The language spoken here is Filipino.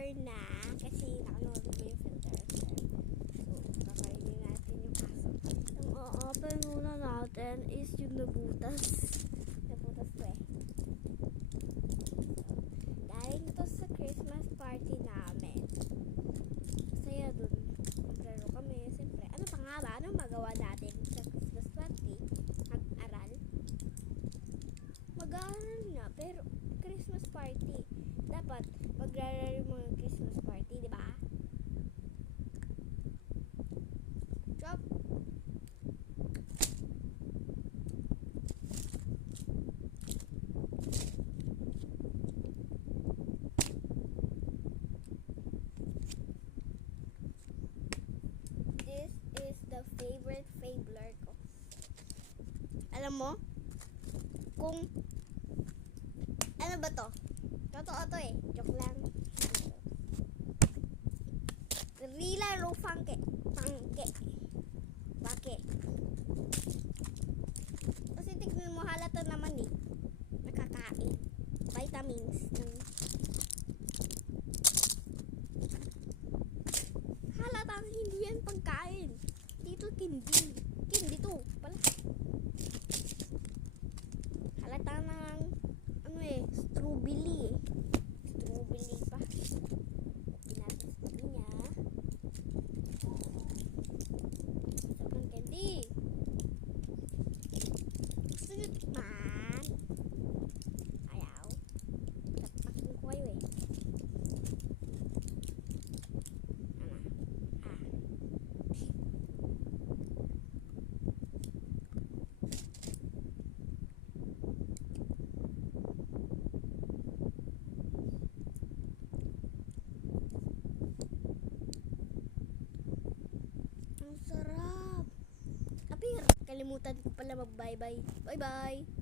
filter na kasi nakanood mo yung filter. So, kakainin natin yung aso. Ang o-open muna natin is yung nabutas. Nabutas ko eh. So, galing to sa Christmas party namin. Masaya dun. Naglaro kami. Siyempre, ano pa nga ba? Anong magawa natin sa Christmas party? Mag-aral? Mag-aaral nga, pero Christmas party. Dapat mag-aaral yung mga Christmas party, di ba? Drop. This is the favorite fabler ko. Alam mo, kung ano ba to? Totoo to eh. Joke lang. Rila lo fangke. Pangke. Bake. Kasi tignan mo, halata naman eh. Nakakain. Vitamins. Halatang hindi yan pagkain. Dito hindi. Hindi to. Pala. Halata ng ano eh. Strawberry eh. Strawberry pa. Pinapos pa niya. Sobrang candy. Gusto nyo tikman? Ayaw. Tapakin ko kayo eh. Ang sarap. Apir, kalimutan ko pala mag-bye-bye. Bye-bye.